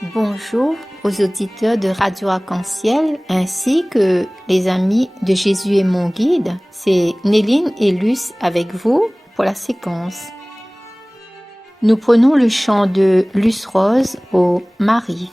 Bonjour aux auditeurs de Radio Arc-en-Ciel ainsi que les amis de Jésus est mon guide. C'est Néline et Luce avec vous pour la séquence. Nous prenons le chant de Luce Rose au Marie.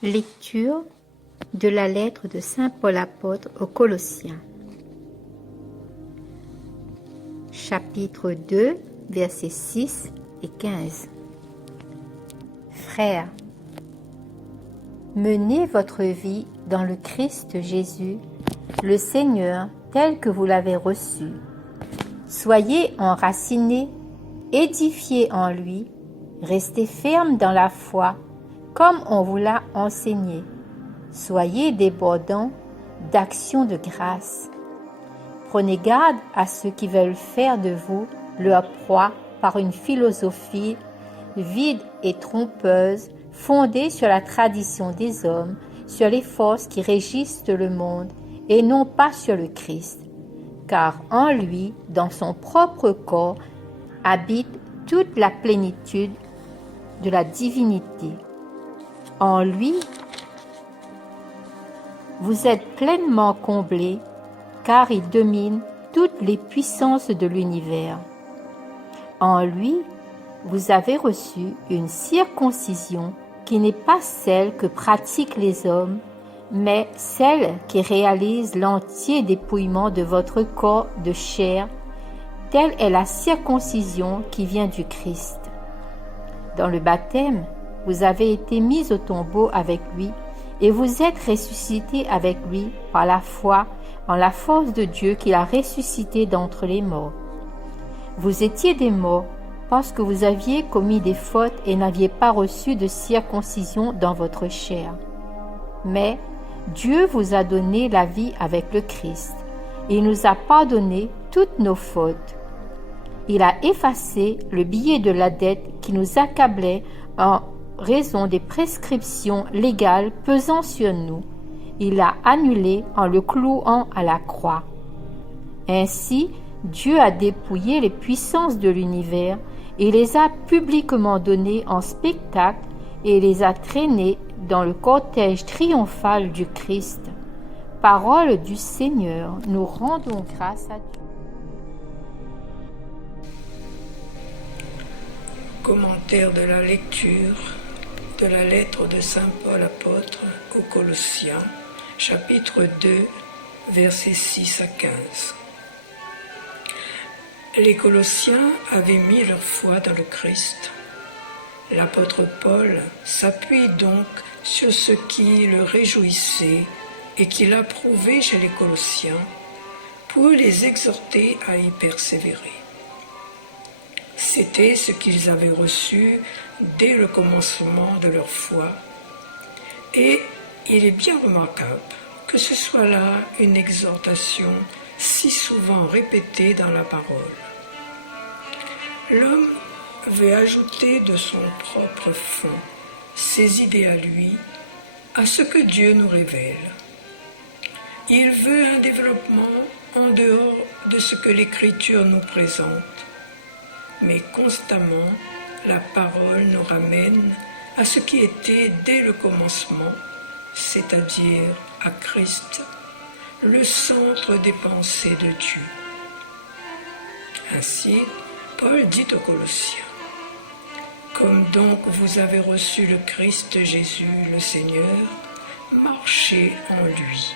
Lecture de la lettre de Saint Paul apôtre aux Colossiens. Chapitre 2, versets 6 et 15. Frères, menez votre vie dans le Christ Jésus, le Seigneur, tel que vous l'avez reçu. Soyez enracinés, édifiés en lui, restez fermes dans la foi, comme on vous l'a enseigné. Soyez débordants d'actions de grâce. Prenez garde à ceux qui veulent faire de vous leur proie par une philosophie vide et trompeuse, fondée sur la tradition des hommes, sur les forces qui régissent le monde, et non pas sur le Christ. Car en lui, dans son propre corps, habite toute la plénitude de la divinité. En lui, vous êtes pleinement comblés, car il domine toutes les puissances de l'univers. En lui, vous avez reçu une circoncision qui n'est pas celle que pratiquent les hommes, mais celle qui réalise l'entier dépouillement de votre corps de chair. Telle est la circoncision qui vient du Christ. Dans le baptême, vous avez été mis au tombeau avec lui et vous êtes ressuscités avec lui par la foi en la force de Dieu qui l'a ressuscité d'entre les morts. Vous étiez des morts parce que vous aviez commis des fautes et n'aviez pas reçu de circoncision dans votre chair. Mais Dieu vous a donné la vie avec le Christ. Il nous a pardonné toutes nos fautes. Il a effacé le billet de la dette qui nous accablait en raison des prescriptions légales pesant sur nous. Il l'a annulé en le clouant à la croix. Ainsi, Dieu a dépouillé les puissances de l'univers et les a publiquement données en spectacle et les a traînées dans le cortège triomphal du Christ. Parole du Seigneur, nous rendons grâce à Dieu. Commentaire de la lecture de la lettre de saint Paul apôtre aux Colossiens, chapitre 2, versets 6 à 15. Les Colossiens avaient mis leur foi dans le Christ. L'apôtre Paul s'appuie donc sur ce qui le réjouissait et qu'il approuvait chez les Colossiens pour les exhorter à y persévérer. C'était ce qu'ils avaient reçu dès le commencement de leur foi, et il est bien remarquable que ce soit là une exhortation si souvent répétée dans la parole. L'homme veut ajouter de son propre fond ses idées à lui, à ce que Dieu nous révèle. Il veut un développement en dehors de ce que l'Écriture nous présente, mais constamment la parole nous ramène à ce qui était dès le commencement, c'est-à-dire à Christ, le centre des pensées de Dieu. Ainsi, Paul dit aux Colossiens: « Comme donc vous avez reçu le Christ Jésus, le Seigneur, marchez en lui. »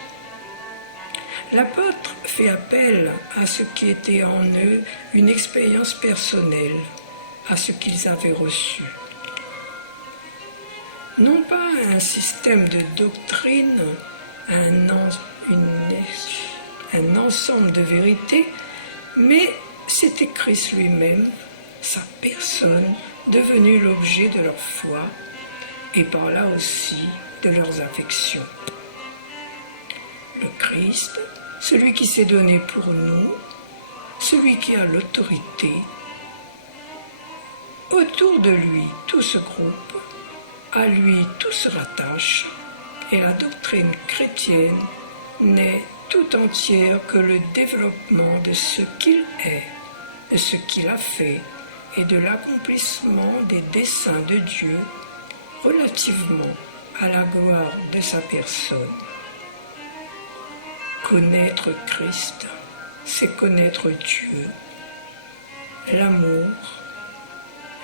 L'apôtre fait appel à ce qui était en eux une expérience personnelle, à ce qu'ils avaient reçu. Non pas un système de doctrine, un ensemble de vérités, mais c'était Christ lui-même, sa personne, devenue l'objet de leur foi et par là aussi de leurs affections. Le Christ, celui qui s'est donné pour nous, celui qui a l'autorité. Autour de lui, tout se groupe, à lui, tout se rattache, et la doctrine chrétienne n'est tout entière que le développement de ce qu'il est, de ce qu'il a fait, et de l'accomplissement des desseins de Dieu relativement à la gloire de sa personne. Connaître Christ, c'est connaître Dieu, l'amour,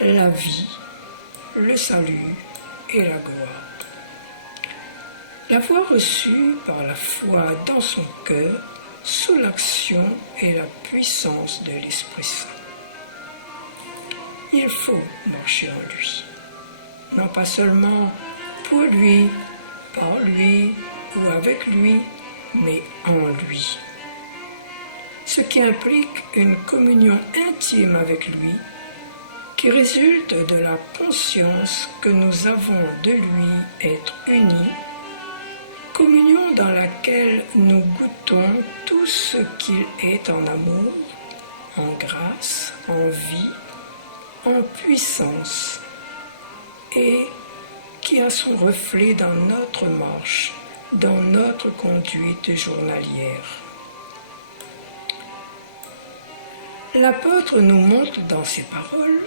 la vie, le salut et la gloire. L'avoir reçu par la foi dans son cœur, sous l'action et la puissance de l'Esprit Saint. Il faut marcher en lui, non pas seulement pour lui, par lui ou avec lui, mais en lui. Ce qui implique une communion intime avec lui, qui résulte de la conscience que nous avons de lui être unis, communion dans laquelle nous goûtons tout ce qu'il est en amour, en grâce, en vie, en puissance, et qui a son reflet dans notre marche, dans notre conduite journalière. L'apôtre nous montre dans ses paroles,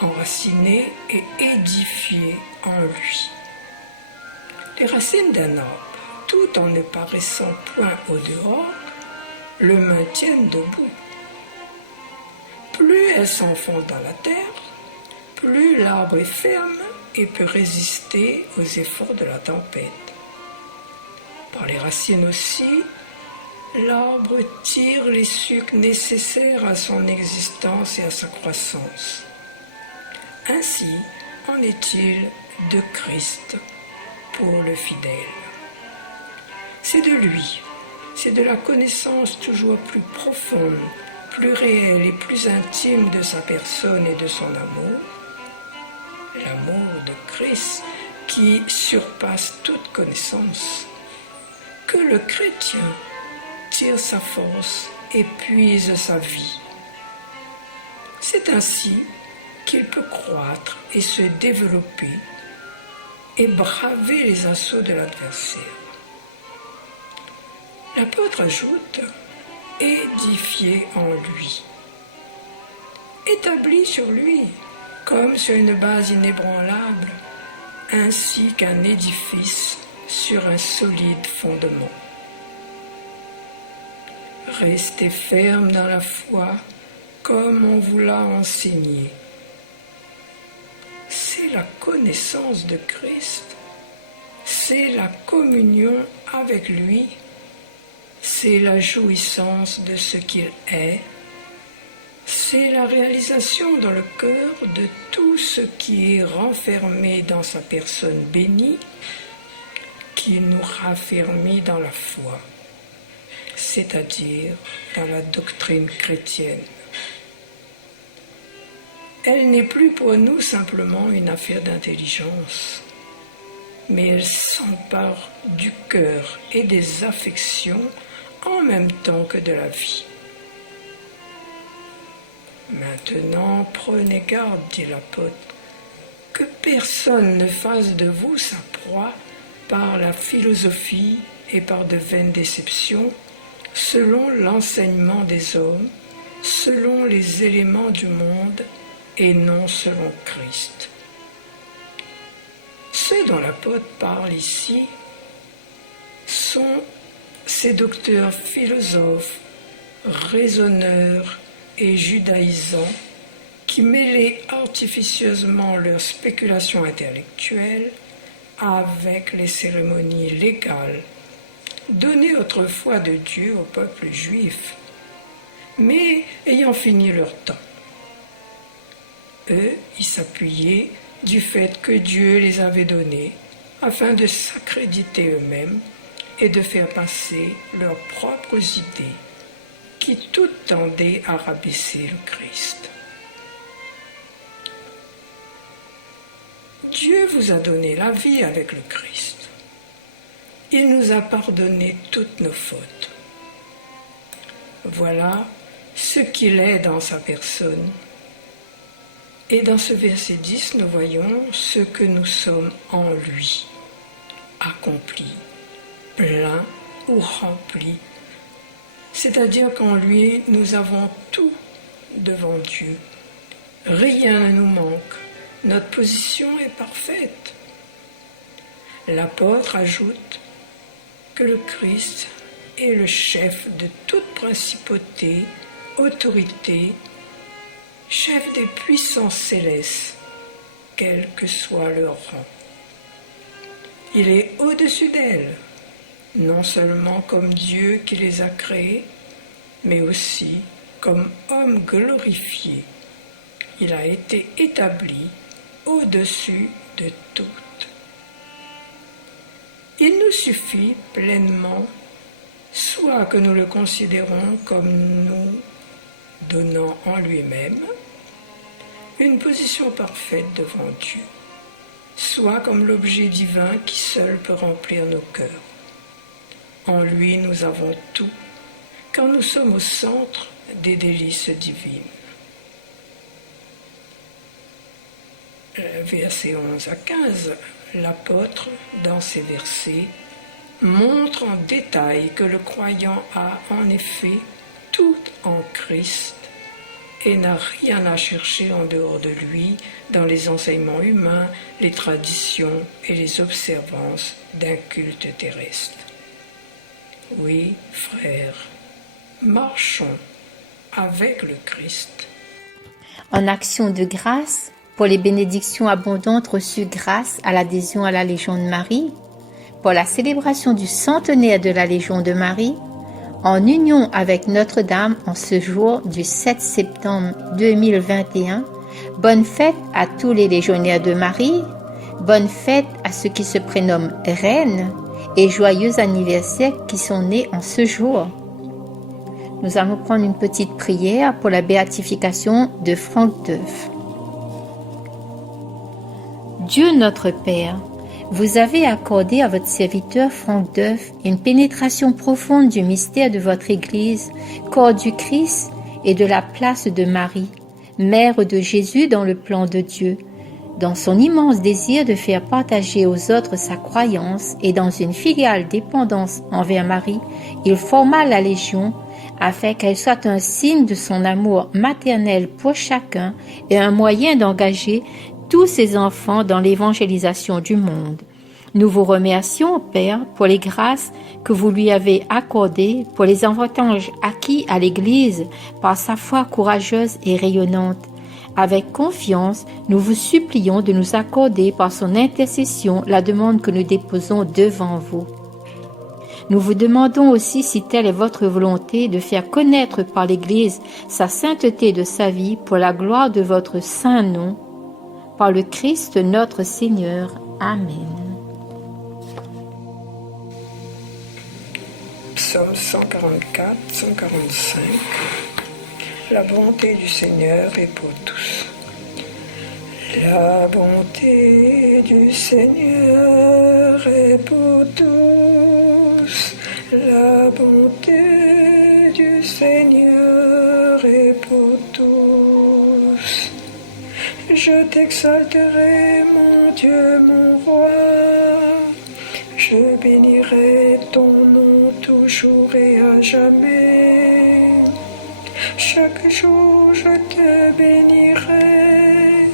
enraciné et édifié en lui. Les racines d'un arbre, tout en ne paraissant point au dehors, le maintiennent debout. Plus elles s'enfoncent dans la terre, plus l'arbre est ferme et peut résister aux efforts de la tempête. Par les racines aussi, l'arbre tire les sucs nécessaires à son existence et à sa croissance. Ainsi en est-il de Christ pour le fidèle. C'est de lui, c'est de la connaissance toujours plus profonde, plus réelle et plus intime de sa personne et de son amour, l'amour de Christ qui surpasse toute connaissance, que le chrétien tire sa force et puise sa vie. C'est ainsi qu'il peut croître et se développer et braver les assauts de l'adversaire. L'apôtre ajoute « édifié en lui », établi sur lui comme sur une base inébranlable, ainsi qu'un édifice sur un solide fondement. Restez ferme dans la foi comme on vous l'a enseigné. C'est la connaissance de Christ, c'est la communion avec lui, c'est la jouissance de ce qu'il est, c'est la réalisation dans le cœur de tout ce qui est renfermé dans sa personne bénie, qui nous raffermit dans la foi, c'est-à-dire dans la doctrine chrétienne. Elle n'est plus pour nous simplement une affaire d'intelligence, mais elle s'empare du cœur et des affections en même temps que de la vie. Maintenant, prenez garde, dit l'apôtre, que personne ne fasse de vous sa proie par la philosophie et par de vaines déceptions, selon l'enseignement des hommes, selon les éléments du monde, et non selon Christ. Ceux dont l'apôtre parle ici sont ces docteurs philosophes, raisonneurs et judaïsants qui mêlaient artificieusement leurs spéculations intellectuelles avec les cérémonies légales données autrefois de Dieu au peuple juif, mais ayant fini leur temps. Eux, ils s'appuyaient du fait que Dieu les avait donnés afin de s'accréditer eux-mêmes et de faire passer leurs propres idées qui toutes tendaient à rabaisser le Christ. Dieu vous a donné la vie avec le Christ. Il nous a pardonné toutes nos fautes. Voilà ce qu'il est dans sa personne. Et dans ce verset 10, nous voyons ce que nous sommes en lui, accompli, plein ou rempli. C'est-à-dire qu'en lui, nous avons tout devant Dieu. Rien ne nous manque. Notre position est parfaite. L'apôtre ajoute que le Christ est le chef de toute principauté, autorité, chef des puissances célestes, quel que soit leur rang. Il est au-dessus d'elles, non seulement comme Dieu qui les a créées, mais aussi comme homme glorifié. Il a été établi au-dessus de toutes. Il nous suffit pleinement, soit que nous le considérons comme nous donnant en lui-même une position parfaite devant Dieu, soit comme l'objet divin qui seul peut remplir nos cœurs. En lui, nous avons tout, car nous sommes au centre des délices divines. Versets 11 à 15, l'apôtre, dans ces versets, montre en détail que le croyant a en effet tout en Christ et n'a rien à chercher en dehors de lui dans les enseignements humains, les traditions et les observances d'un culte terrestre. Oui, frères, marchons avec le Christ. En action de grâce, pour les bénédictions abondantes reçues grâce à l'adhésion à la Légion de Marie, pour la célébration du centenaire de la Légion de Marie, en union avec Notre-Dame en ce jour du 7 septembre 2021, bonne fête à tous les légionnaires de Marie, bonne fête à ceux qui se prénomment reines et joyeux anniversaire qui sont nés en ce jour. Nous allons prendre une petite prière pour la béatification de Franck Deuf. Dieu notre Père, vous avez accordé à votre serviteur Franck Deuf une pénétration profonde du mystère de votre Église, corps du Christ et de la place de Marie, mère de Jésus dans le plan de Dieu. Dans son immense désir de faire partager aux autres sa croyance et dans une filiale dépendance envers Marie, il forma la Légion afin qu'elle soit un signe de son amour maternel pour chacun et un moyen d'engager tous ses enfants dans l'évangélisation du monde. Nous vous remercions, Père, pour les grâces que vous lui avez accordées, pour les avantages acquis à l'Église par sa foi courageuse et rayonnante. Avec confiance, nous vous supplions de nous accorder par son intercession la demande que nous déposons devant vous. Nous vous demandons aussi, si telle est votre volonté, de faire connaître par l'Église sa sainteté de sa vie pour la gloire de votre saint nom, par le Christ notre Seigneur. Amen. Psaume 144, 145. La bonté du Seigneur est pour tous. La bonté du Seigneur est pour tous. La bonté du Seigneur est pour tous. Je t'exalterai, mon Dieu, mon roi. Je bénirai ton nom toujours et à jamais. Chaque jour je te bénirai,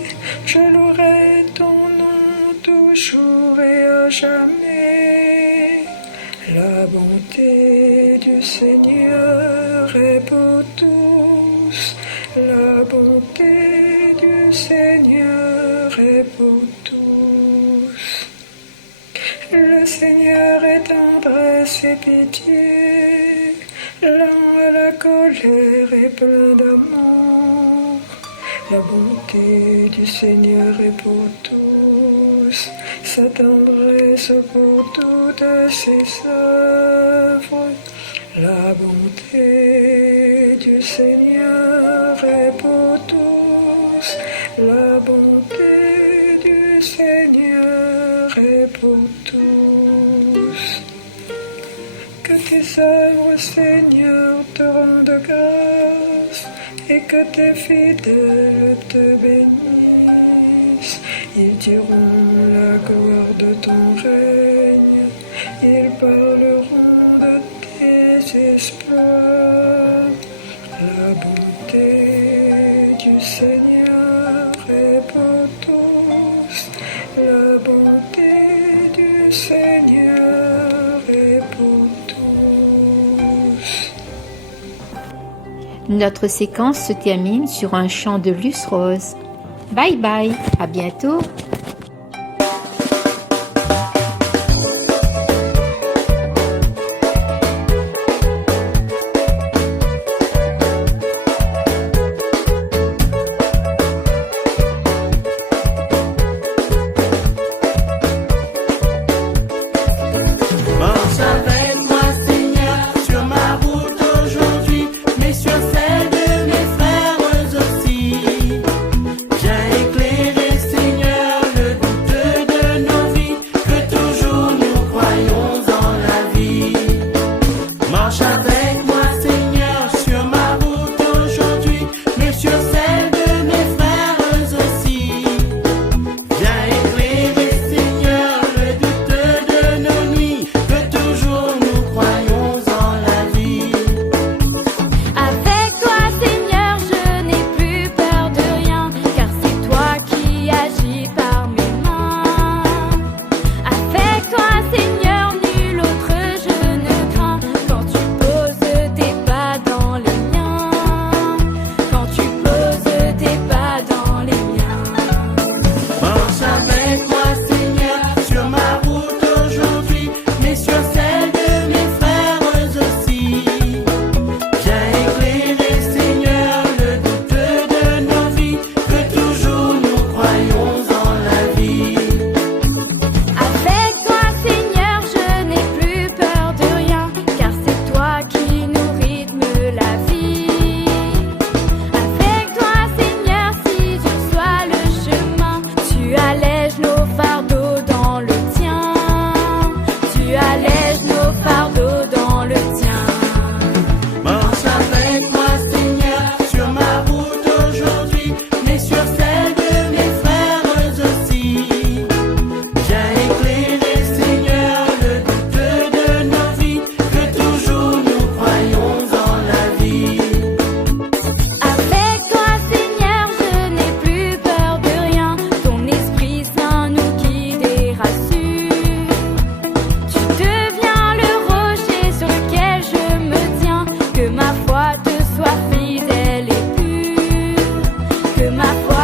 je louerai ton nom toujours et à jamais. La bonté du Seigneur est pour tous, la bonté du Seigneur est pour tous. Le Seigneur est tendresse et pitié, lent à la colère et plein d'amour. La bonté du Seigneur est pour tous, sa tendresse pour toutes ses œuvres. La bonté du Seigneur est pour tous, la bonté du Seigneur est pour tous. Que tes œuvres, Seigneur, te rendent grâce et que tes fidèles te bénissent. Ils diront la gloire de ton règne, ils parleront de tes exploits. La bonté du Seigneur est pour tous, la bonté du Seigneur est pour tous. Notre séquence se termine sur un chant de Luce Rose. Bye bye, à bientôt. J'ai éclairé, Seigneur, ma foi.